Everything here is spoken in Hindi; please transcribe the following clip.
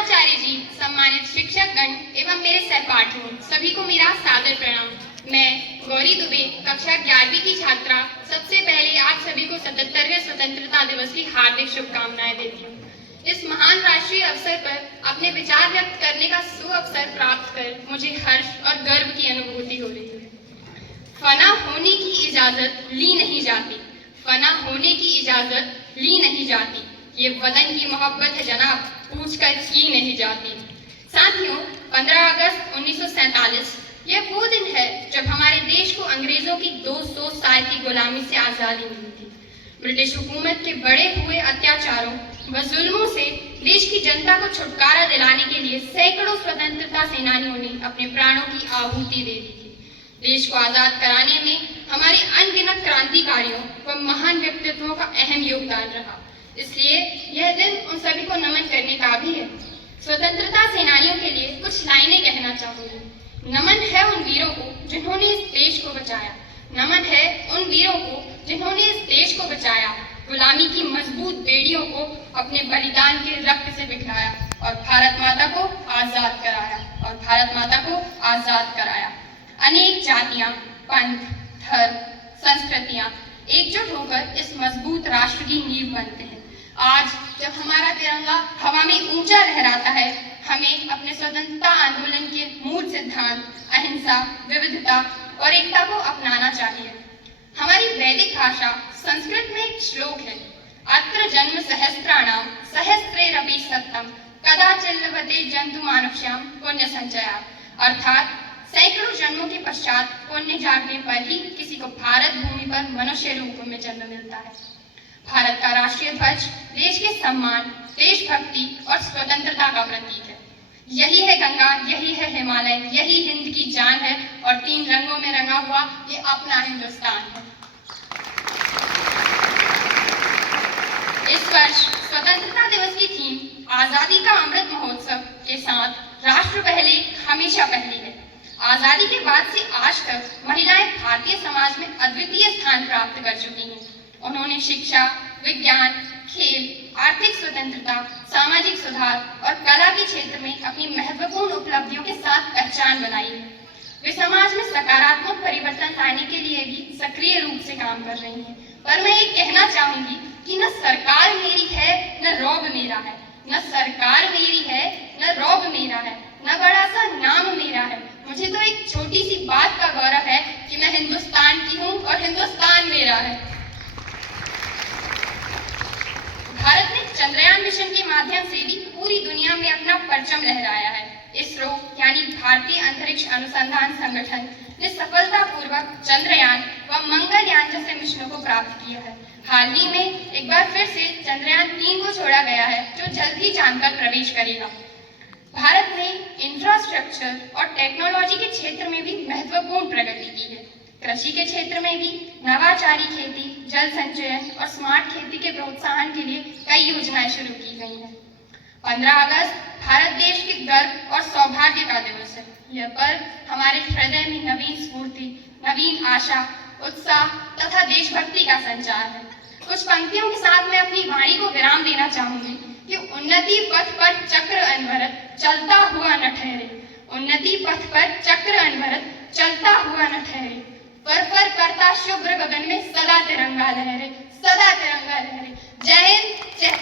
प्रधानाचार्य जी, सम्मानित शिक्षकगण एवं मेरे सहपाठियों, सभी को मेरा सादर प्रणाम। मैं गौरी दुबे, कक्षा 11वीं की छात्रा, सबसे पहले आप सभी को 77वें स्वतंत्रता दिवस की हार्दिक शुभकामनाएं देती हूँ। इस महान राष्ट्रीय अवसर पर अपने विचार व्यक्त करने का सुअवसर प्राप्त कर मुझे हर्ष और गर्व की अनुभूति हो रही है। फना होने की इजाजत ली नहीं जाती, फना होने की इजाजत ली नहीं जाती, ये वतन की मोहब्बत है जनाब, पूछकर की नहीं जाती। साथियों, 15 अगस्त 1947 यह वो दिन है जब हमारे देश को अंग्रेजों की 200 साल की गुलामी से आजादी मिली थी। ब्रिटिश हुकूमत के बढ़े हुए अत्याचारों व जुल्मों से देश की जनता को छुटकारा दिलाने के लिए सैकड़ों स्वतंत्रता सेनानियों ने अपने प्राणों की आहुति दे दी थी। देश को आजाद कराने में हमारे अनगिनत क्रांतिकारियों व महान व्यक्तित्वों का अहम योगदान रहा। इसलिए यह दिन उन सभी को नमन करने का भी है। स्वतंत्रता सेनानियों के लिए कुछ लाइनें कहना चाहूंगी। नमन है उन वीरों को जिन्होंने इस देश को बचाया, नमन है उन वीरों को जिन्होंने इस देश को बचाया, गुलामी की मजबूत बेड़ियों को अपने बलिदान के रक्त से बिखराया और भारत माता को आजाद कराया, और भारत माता को आजाद कराया। अनेक जातियां, पंथ, धर्म, संस्कृतियां एकजुट होकर इस मजबूत राष्ट्र की नींव बनते हैं। आज जब हमारा तिरंगा हवा में ऊंचा लहराता है, हमें अपने स्वतंत्रता आंदोलन के मूल सिद्धांत अहिंसा, विविधता और एकता को अपनाना चाहिए। हमारी वैदिक भाषा संस्कृत में एक श्लोक है, अत्र जन्म सहस्त्राणाम सहस्रेरपि सत्यम कदाचित् लभते जंतु मानुष्याम पुण्य संचयात्, अर्थात सैकड़ों जन्मों के पश्चात पुण्य जागने पर ही किसी को भारत भूमि पर मनुष्य रूप में जन्म मिलता है। भारत का राष्ट्रीय ध्वज देश के सम्मान, देशभक्ति और स्वतंत्रता का प्रतीक है। यही है गंगा, यही है हिमालय, यही हिंद की जान है और 3 रंगों में रंगा हुआ ये अपना हिंदुस्तान है। इस वर्ष स्वतंत्रता दिवस की थीम आजादी का अमृत महोत्सव के साथ राष्ट्र पहले हमेशा पहले है। आजादी के बाद से आज तक महिलाएं भारतीय समाज में अद्वितीय स्थान प्राप्त कर चुकी हैं। उन्होंने शिक्षा, विज्ञान, खेल, आर्थिक स्वतंत्रता, सामाजिक सुधार और कला के क्षेत्र में अपनी महत्वपूर्ण उपलब्धियों के साथ पहचान बनाई है। वे समाज में सकारात्मक परिवर्तन लाने के लिए भी सक्रिय रूप से काम कर रही हैं। पर मैं ये कहना चाहूंगी कि न सरकार मेरी है न रौब मेरा है, न सरकार मेरी है न रौब मेरा है, न बड़ा सा नाम मेरा है। मुझे तो एक छोटी सी बात का गौरव है कि मैं हिंदुस्तान की हूँ और हिंदुस्तान मेरा है। भारत ने चंद्रयान मिशन के माध्यम से भी पूरी दुनिया में अपना परचम लहराया है। इसरो यानी भारतीय अंतरिक्ष अनुसंधान संगठन ने सफलतापूर्वक चंद्रयान व मंगलयान जैसे मिशनों को प्राप्त किया है। हाल ही में एक बार फिर से चंद्रयान 3 को छोड़ा गया है, जो जल्द ही चांद पर प्रवेश करेगा। भारत ने इंफ्रास्ट्रक्चर और टेक्नोलॉजी के क्षेत्र में भी महत्वपूर्ण प्रगति की है। कृषि के क्षेत्र में भी नवाचारी खेती, जल संचयन और स्मार्ट खेती के प्रोत्साहन के लिए कई योजनाएं शुरू की गई हैं। 15 अगस्त भारत देश के गर्व और सौभाग्य का दिवस है। यह पर्व हमारे हृदय में नवीन स्फूर्ति, नवीन आशा, उत्साह तथा देशभक्ति का संचार है। कुछ पंक्तियों के साथ मैं अपनी वाणी को विराम देना चाहूंगी कि उन्नति पथ पर चक्र अनवरत चलता हुआ न ठहरे, उन्नति पथ पर चक्र अनवरत चलता हुआ न ठहरे, पर करता शुभ्र गगन में सदा तिरंगा लहरे, सदा तिरंगा लहरे। जय हिंद, जय